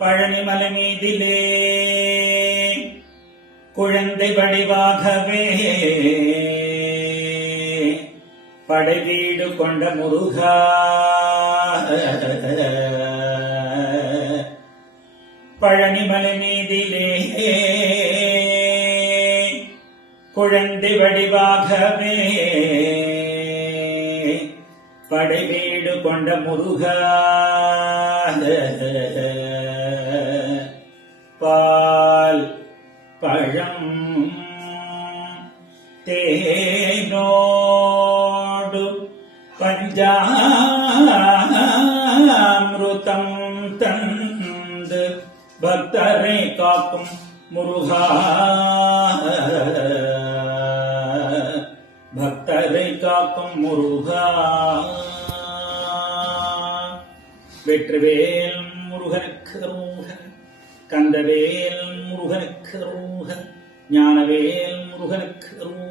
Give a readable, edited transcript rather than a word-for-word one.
பழனிமலை மீதிலே குழந்தை வடிவாகவே படைவீடு கொண்ட முருகா பழனிமலை மீதிலே குழந்தை வடிவாகவே படைவீடு கொண்ட முருகா பால் பழம் தேனோடு பஞ்சாமிருதம் தந்து பக்தரை காக்கும் முருகா பக்தரை காக்கும் முருகா வெற்றிவேல் முருகனுக்கு ரோகன் கந்தவேல் முருகனுக்கு ரோகன் ஞானவேல் முருகனுக்கு ரோகன்